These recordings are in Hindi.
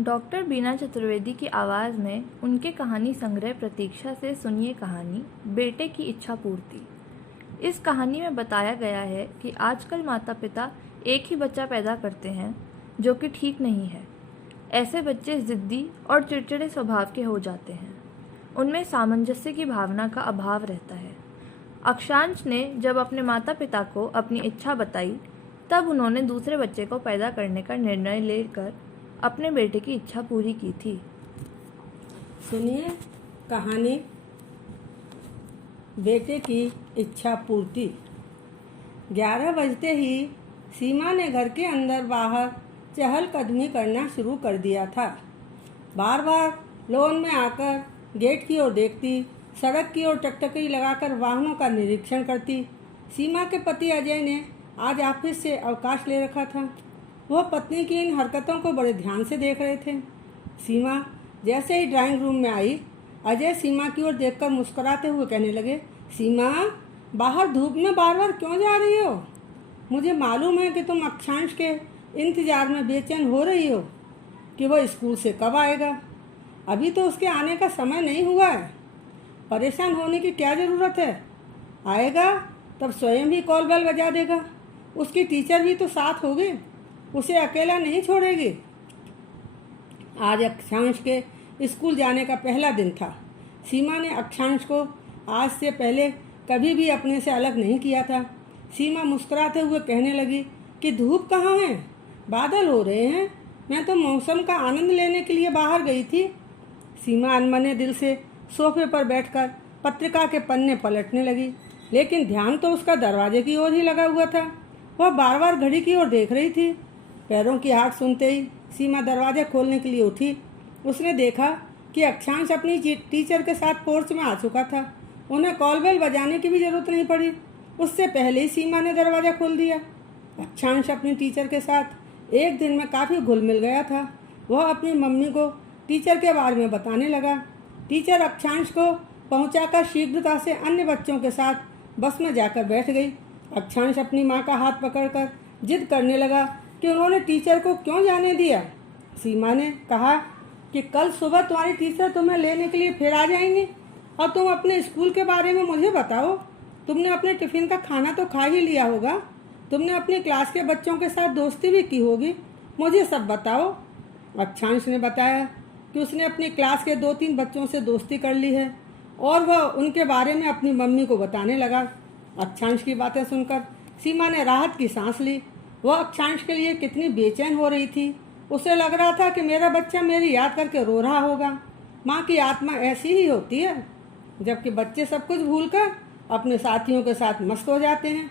डॉक्टर बीना चतुर्वेदी की आवाज़ में उनके कहानी संग्रह प्रतीक्षा से सुनिए कहानी बेटे की इच्छा पूर्ति। इस कहानी में बताया गया है कि आजकल माता पिता एक ही बच्चा पैदा करते हैं, जो कि ठीक नहीं है। ऐसे बच्चे ज़िद्दी और चिड़चिड़े स्वभाव के हो जाते हैं। उनमें सामंजस्य की भावना का अभाव रहता है। अक्षांश ने जब अपने माता पिता को अपनी इच्छा बताई, तब उन्होंने दूसरे बच्चे को पैदा करने का निर्णय लेकर अपने बेटे की इच्छा पूरी की थी। सुनिए कहानी बेटे की इच्छा पूर्ति। 11 बजते ही सीमा ने घर के अंदर बाहर चहलकदमी करना शुरू कर दिया था। बार बार लॉन में आकर गेट की ओर देखती, सड़क की ओर टकटकी लगाकर वाहनों का निरीक्षण करती। सीमा के पति अजय ने आज ऑफिस से अवकाश ले रखा था। वह पत्नी की इन हरकतों को बड़े ध्यान से देख रहे थे। सीमा जैसे ही ड्राइंग रूम में आई, अजय सीमा की ओर देखकर मुस्कुराते हुए कहने लगे, सीमा, बाहर धूप में बार बार क्यों जा रही हो? मुझे मालूम है कि तुम अक्षांश के इंतजार में बेचैन हो रही हो कि वह स्कूल से कब आएगा। अभी तो उसके आने का समय नहीं हुआ है। परेशान होने की क्या ज़रूरत है? आएगा तब स्वयं ही कॉल बेल बजा देगा। उसकी टीचर भी तो साथ होगी, उसे अकेला नहीं छोड़ेगी। आज अक्षांश के स्कूल जाने का पहला दिन था। सीमा ने अक्षांश को आज से पहले कभी भी अपने से अलग नहीं किया था। सीमा मुस्कुराते हुए कहने लगी कि धूप कहाँ है? बादल हो रहे हैं। मैं तो मौसम का आनंद लेने के लिए बाहर गई थी। सीमा अनमने दिल से सोफे पर बैठकर पत्रिका के पन्ने पलटने लगी, लेकिन ध्यान तो उसका दरवाजे की ओर ही लगा हुआ था। वह बार बार घड़ी की ओर देख रही थी। पैरों की आहट सुनते ही सीमा दरवाजा खोलने के लिए उठी। उसने देखा कि अक्षांश अपनी टीचर के साथ पोर्च में आ चुका था। उन्हें कॉल बेल बजाने की भी जरूरत नहीं पड़ी। उससे पहले ही सीमा ने दरवाज़ा खोल दिया। अक्षांश अपनी टीचर के साथ एक दिन में काफ़ी घुल मिल गया था। वह अपनी मम्मी को टीचर के बारे में बताने लगा। टीचर अक्षांश को पहुंचाकर शीघ्रता से अन्य बच्चों के साथ बस में जाकर बैठ गई। अक्षांश अपनी माँ का हाथ पकड़कर जिद करने लगा कि उन्होंने टीचर को क्यों जाने दिया। सीमा ने कहा कि कल सुबह तुम्हारी टीचर तुम्हें लेने के लिए फिर आ जाएंगी और तुम अपने स्कूल के बारे में मुझे बताओ। तुमने अपने टिफ़िन का खाना तो खा ही लिया होगा। तुमने अपनी क्लास के बच्चों के साथ दोस्ती भी की होगी। मुझे सब बताओ। अक्षांश ने बताया कि उसने अपनी क्लास के 2-3 बच्चों से दोस्ती कर ली है और वह उनके बारे में अपनी मम्मी को बताने लगा। अक्षांश की बातें सुनकर सीमा ने राहत की सांस ली। वह अक्षांश के लिए कितनी बेचैन हो रही थी। उसे लग रहा था कि मेरा बच्चा मेरी याद करके रो रहा होगा। माँ की आत्मा ऐसी ही होती है, जबकि बच्चे सब कुछ भूलकर अपने साथियों के साथ मस्त हो जाते हैं।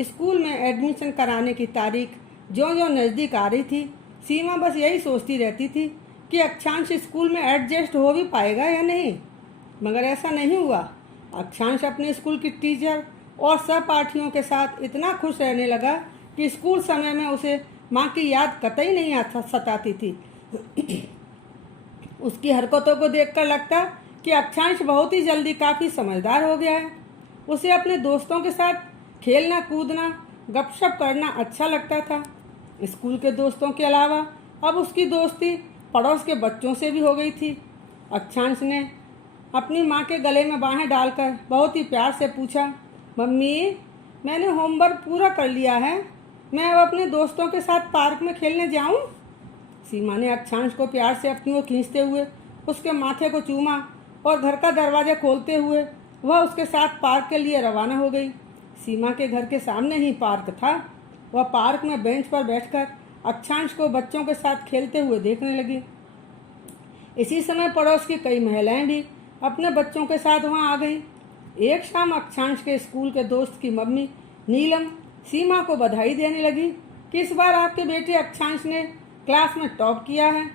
स्कूल में एडमिशन कराने की तारीख ज्यों-ज्यों नज़दीक आ रही थी, सीमा बस यही सोचती रहती थी कि अक्षांश स्कूल में एडजस्ट हो भी पाएगा या नहीं। मगर ऐसा नहीं हुआ। अक्षांश अपने स्कूल की टीचर और सहपाठियों के साथ इतना खुश रहने लगा कि स्कूल समय में उसे माँ की याद कतई नहीं सताती थी। उसकी हरकतों को देखकर लगता कि अक्षांश बहुत ही जल्दी काफ़ी समझदार हो गया है। उसे अपने दोस्तों के साथ खेलना कूदना गपशप करना अच्छा लगता था। स्कूल के दोस्तों के अलावा अब उसकी दोस्ती पड़ोस के बच्चों से भी हो गई थी। अक्षांश ने अपनी माँ के गले में बाहें डालकर बहुत ही प्यार से पूछा, मम्मी, मैंने होमवर्क पूरा कर लिया है। मैं अब अपने दोस्तों के साथ पार्क में खेलने जाऊं? सीमा ने अक्षांश को प्यार से अपनी ओर खींचते हुए उसके माथे को चूमा और घर का दरवाजा खोलते हुए वह उसके साथ पार्क के लिए रवाना हो गई। सीमा के घर के सामने ही पार्क था। वह पार्क में बेंच पर बैठकर अक्षांश को बच्चों के साथ खेलते हुए देखने लगी। इसी समय पड़ोस की कई महिलाएं भी अपने बच्चों के साथ वहां आ गईं। एक शाम अक्षांश के स्कूल के दोस्त की मम्मी नीलम सीमा को बधाई देने लगी कि इस बार आपके बेटे अक्षांश ने क्लास में टॉप किया है।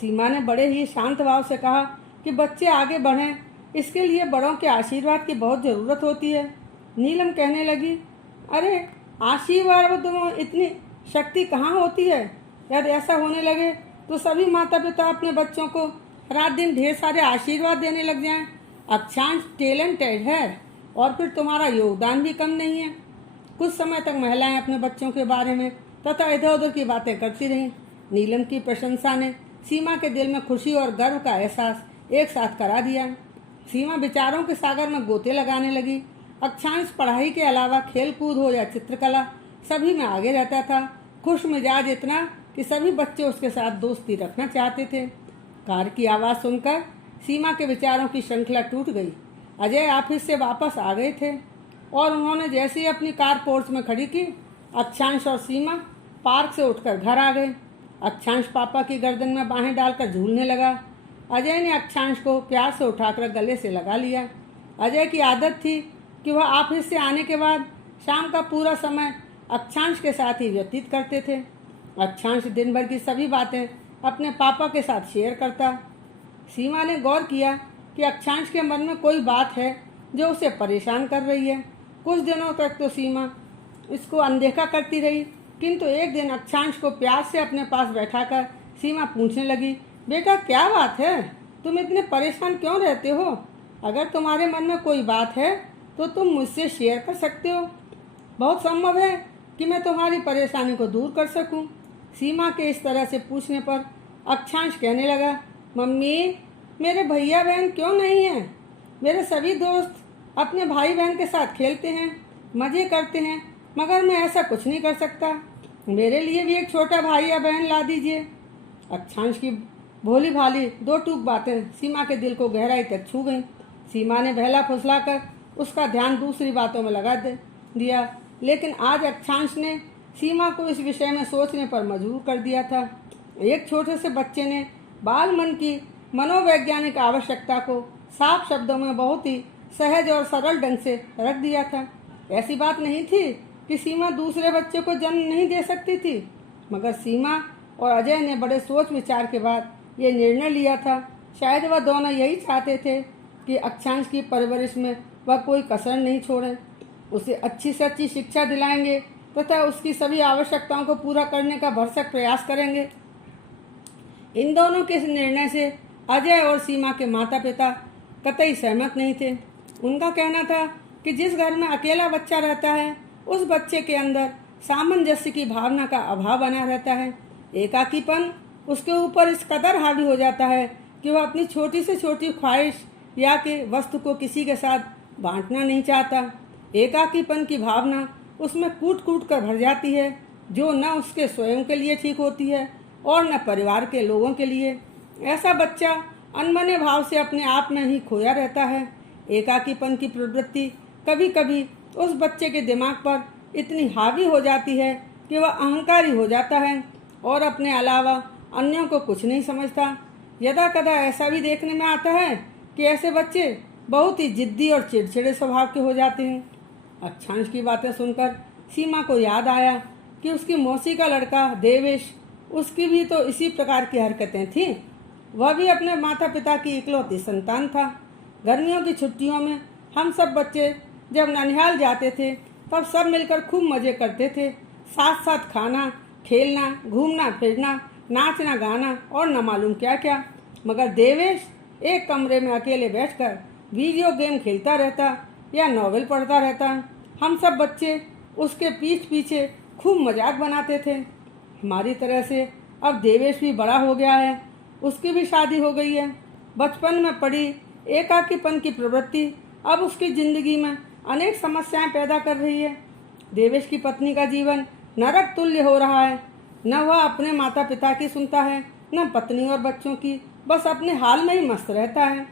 सीमा ने बड़े ही शांत भाव से कहा कि बच्चे आगे बढ़ें, इसके लिए बड़ों के आशीर्वाद की बहुत ज़रूरत होती है। नीलम कहने लगी, अरे आशीर्वाद तो इतनी शक्ति कहाँ होती है? यदि ऐसा होने लगे तो सभी माता पिता अपने बच्चों को रात दिन ढेर सारे आशीर्वाद देने लग जाएं। अक्षांश टैलेंटेड है और फिर तुम्हारा योगदान भी कम नहीं है। कुछ समय तक महिलाएं अपने बच्चों के बारे में तथा इधर उधर की बातें करती रहीं। नीलम की प्रशंसा ने सीमा के दिल में खुशी और गर्व का एहसास एक साथ करा दिया। सीमा विचारों के सागर में गोते लगाने लगी। अक्षांश पढ़ाई के अलावा खेल कूद हो या चित्रकला सभी में आगे रहता था। खुश मिजाज इतना कि सभी बच्चे उसके साथ दोस्ती रखना चाहते थे। कार की आवाज़ सुनकर सीमा के विचारों की श्रृंखला टूट गई। अजय ऑफिस से वापस आ गए थे और उन्होंने जैसे ही अपनी कार पोर्च में खड़ी की, अक्षांश और सीमा पार्क से उठकर घर आ गए। अक्षांश पापा की गर्दन में बाहें डालकर झूलने लगा। अजय ने अक्षांश को प्यार से उठाकर गले से लगा लिया। अजय की आदत थी कि वह ऑफिस से आने के बाद शाम का पूरा समय अक्षांश के साथ ही व्यतीत करते थे। अक्षांश दिन भर की सभी बातें अपने पापा के साथ शेयर करता। सीमा ने गौर किया कि अक्षांश के मन में कोई बात है जो उसे परेशान कर रही है। कुछ दिनों तक तो सीमा इसको अनदेखा करती रही, किंतु एक दिन अक्षांश को प्यार से अपने पास बैठाकर सीमा पूछने लगी, बेटा क्या बात है, तुम इतने परेशान क्यों रहते हो? अगर तुम्हारे मन में कोई बात है तो तुम मुझसे शेयर कर सकते हो। बहुत संभव है कि मैं तुम्हारी परेशानी को दूर कर सकूं। सीमा के इस तरह से पूछने पर अक्षांश कहने लगा, मम्मी मेरे भैया बहन क्यों नहीं हैं? मेरे सभी दोस्त अपने भाई बहन के साथ खेलते हैं, मज़े करते हैं, मगर मैं ऐसा कुछ नहीं कर सकता। मेरे लिए भी एक छोटा भाई या बहन ला दीजिए। अक्षांश की भोली भाली दो टूक बातें सीमा के दिल को गहराई तक छू गईं। सीमा ने बहला फुसलाकर उसका ध्यान दूसरी बातों में लगा दिया, लेकिन आज अक्षांश ने सीमा को इस विषय में सोचने पर मजबूर कर दिया था। एक छोटे से बच्चे ने बाल मन की मनोवैज्ञानिक आवश्यकता को साफ शब्दों में बहुत ही सहज और सरल ढंग से रख दिया था। ऐसी बात नहीं थी कि सीमा दूसरे बच्चे को जन्म नहीं दे सकती थी, मगर सीमा और अजय ने बड़े सोच विचार के बाद ये निर्णय लिया था। शायद वह दोनों यही चाहते थे कि अक्षांश की परवरिश में वह कोई कसर नहीं छोड़े, उसे अच्छी से अच्छी शिक्षा दिलाएंगे तथा उसकी सभी आवश्यकताओं को पूरा करने का भरसक प्रयास करेंगे। इन दोनों के निर्णय से अजय और सीमा के माता पिता कतई सहमत नहीं थे। उनका कहना था कि जिस घर में अकेला बच्चा रहता है उस बच्चे के अंदर सामंजस्य की भावना का अभाव बना रहता है। एकाकीपन उसके ऊपर इस कदर हावी हो जाता है कि वह अपनी छोटी से छोटी ख्वाहिश या कि वस्तु को किसी के साथ बांटना नहीं चाहता। एकाकीपन की भावना उसमें कूट कूट कर भर जाती है, जो न उसके स्वयं के लिए ठीक होती है और न परिवार के लोगों के लिए। ऐसा बच्चा अनबने भाव से अपने आप में ही खोया रहता है। एकाकीपन की प्रवृत्ति कभी कभी उस बच्चे के दिमाग पर इतनी हावी हो जाती है कि वह अहंकारी हो जाता है और अपने अलावा अन्यों को कुछ नहीं समझता। यदा कदा ऐसा भी देखने में आता है कि ऐसे बच्चे बहुत ही जिद्दी और चिड़चिड़े स्वभाव के हो जाते हैं। अक्षांश की बातें सुनकर सीमा को याद आया कि उसकी मौसी का लड़का देवेश, उसकी भी तो इसी प्रकार की हरकतें थीं। वह भी अपने माता पिता की इकलौती संतान था। गर्मियों की छुट्टियों में हम सब बच्चे जब ननिहाल जाते थे तब सब मिलकर खूब मज़े करते थे। साथ साथ खाना, खेलना, घूमना फिरना, नाचना गाना और न मालूम क्या क्या। मगर देवेश एक कमरे में अकेले बैठकर वीडियो गेम खेलता रहता या नॉवेल पढ़ता रहता। हम सब बच्चे उसके पीठ पीछे खूब मजाक बनाते थे। हमारी तरह से अब देवेश भी बड़ा हो गया है, उसकी भी शादी हो गई है। बचपन में पड़ी एकाकीपन की प्रवृत्ति अब उसकी जिंदगी में अनेक समस्याएं पैदा कर रही है। देवेश की पत्नी का जीवन नरक तुल्य हो रहा है। न वह अपने माता पिता की सुनता है, न पत्नी और बच्चों की, बस अपने हाल में ही मस्त रहता है।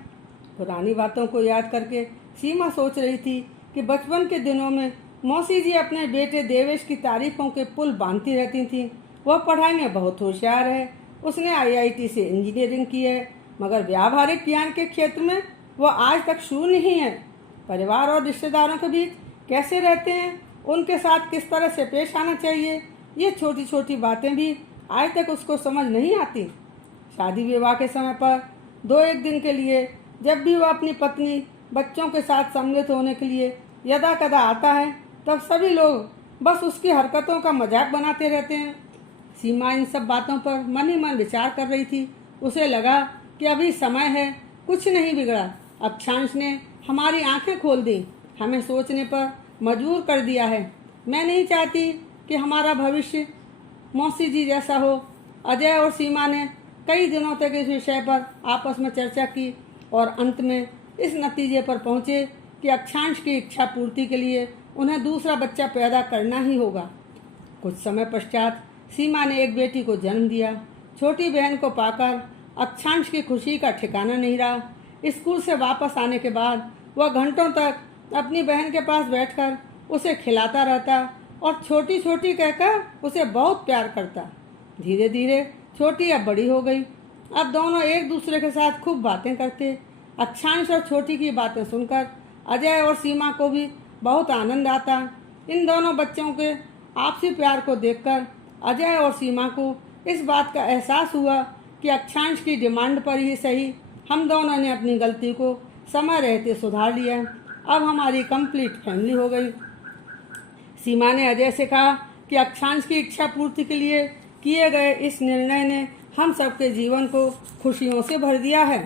पुरानी बातों को याद करके सीमा सोच रही थी कि बचपन के दिनों में मौसी जी अपने बेटे देवेश की तारीफों के पुल बांधती रहती थीं। वह पढ़ाई में बहुत होशियार है, उसने आईआईटी से इंजीनियरिंग की है, मगर व्यावहारिक ज्ञान के क्षेत्र में वह आज तक शून्य ही है। परिवार और रिश्तेदारों के बीच कैसे रहते हैं, उनके साथ किस तरह से पेश आना चाहिए, ये छोटी छोटी बातें भी आज तक उसको समझ नहीं आती। शादी विवाह के समय पर 2-1 दिन के लिए जब भी वह अपनी पत्नी बच्चों के साथ सम्मिलित होने के लिए यदा कदा आता है, तब सभी लोग बस उसकी हरकतों का मजाक बनाते रहते हैं। सीमा इन सब बातों पर मन ही मन विचार कर रही थी। उसे लगा कि अभी समय है, कुछ नहीं बिगड़ा। अक्षांश ने हमारी आंखें खोल दी, हमें सोचने पर मजबूर कर दिया है। मैं नहीं चाहती कि हमारा भविष्य मौसी जी जैसा हो। अजय और सीमा ने कई दिनों तक इस विषय पर आपस में चर्चा की और अंत में इस नतीजे पर पहुंचे कि अक्षांश की इच्छा पूर्ति के लिए उन्हें दूसरा बच्चा पैदा करना ही होगा। कुछ समय पश्चात सीमा ने एक बेटी को जन्म दिया। छोटी बहन को पाकर अक्षांश की खुशी का ठिकाना नहीं रहा। स्कूल से वापस आने के बाद वह घंटों तक अपनी बहन के पास बैठकर उसे खिलाता रहता और छोटी छोटी कहकर उसे बहुत प्यार करता। धीरे धीरे छोटी अब बड़ी हो गई। अब दोनों एक दूसरे के साथ खूब बातें करते। अक्षांश और छोटी की बातें सुनकर अजय और सीमा को भी बहुत आनंद आता। इन दोनों बच्चों के आपसी प्यार को देखकर अजय और सीमा को इस बात का एहसास हुआ कि अक्षांश की डिमांड पर ही सही हम दोनों ने अपनी गलती को समय रहते सुधार लिया। अब हमारी कंप्लीट फैमिली हो गई। सीमा ने अजय से कहा कि अक्षांश की इच्छा पूर्ति के लिए किए गए इस निर्णय ने हम सबके जीवन को खुशियों से भर दिया है।